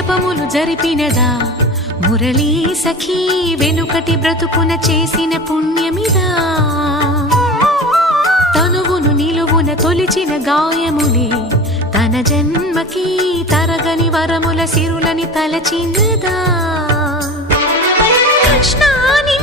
జపములు జరిపినదా మురళీ సఖీ వెనుకటి బ్రతుకున చేసిన పుణ్యమిదా తనువును నిలువున తొలిచిన గాయములే తన జన్మకి తరగని వరముల సిరులని తలచినదా కృష్ణాని